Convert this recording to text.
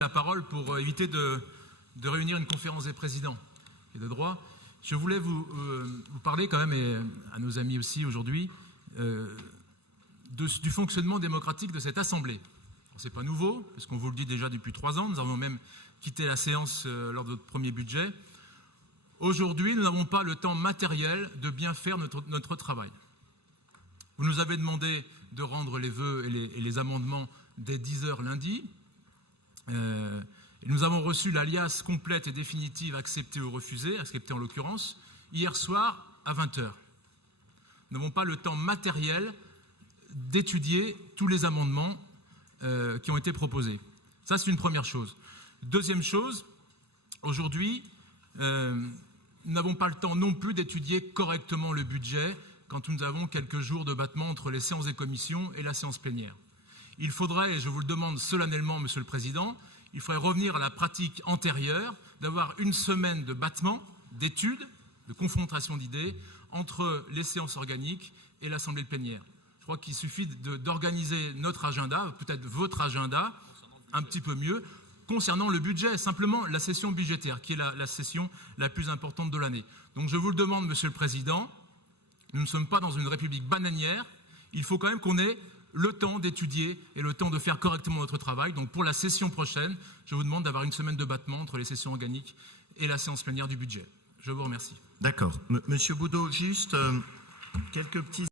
La parole pour éviter de réunir une conférence des présidents et de droit. Je voulais vous parler quand même, et à nos amis aussi aujourd'hui, du fonctionnement démocratique de cette Assemblée. Ce n'est pas nouveau, parce qu'on vous le dit déjà depuis 3 ans. Nous avons même quitté la séance lors de notre premier budget. Aujourd'hui, nous n'avons pas le temps matériel de bien faire notre travail. Vous nous avez demandé de rendre les vœux et les amendements dès 10 h lundi. Nous avons reçu l'alias complète et définitive acceptée ou refusée, acceptée en l'occurrence, hier soir à 20 h. Nous n'avons pas le temps matériel d'étudier tous les amendements qui ont été proposés. Ça, c'est une première chose. Deuxième chose, aujourd'hui, nous n'avons pas le temps non plus d'étudier correctement le budget quand nous avons quelques jours de battement entre les séances des commissions et la séance plénière. Il faudrait, et je vous le demande solennellement, Monsieur le Président, il faudrait revenir à la pratique antérieure d'avoir une semaine de battement, d'études, de confrontation d'idées entre les séances organiques et l'Assemblée plénière. Je crois qu'il suffit d'organiser notre agenda, peut-être votre agenda, un petit peu mieux, concernant le budget, simplement la session budgétaire, qui est la session la plus importante de l'année. Donc je vous le demande, Monsieur le Président, nous ne sommes pas dans une république bananière, il faut quand même qu'on ait le temps d'étudier et le temps de faire correctement notre travail. Donc pour la session prochaine, je vous demande d'avoir une semaine de battement entre les sessions organiques et la séance plénière du budget. Je vous remercie. D'accord. Monsieur Boudot, juste quelques petits...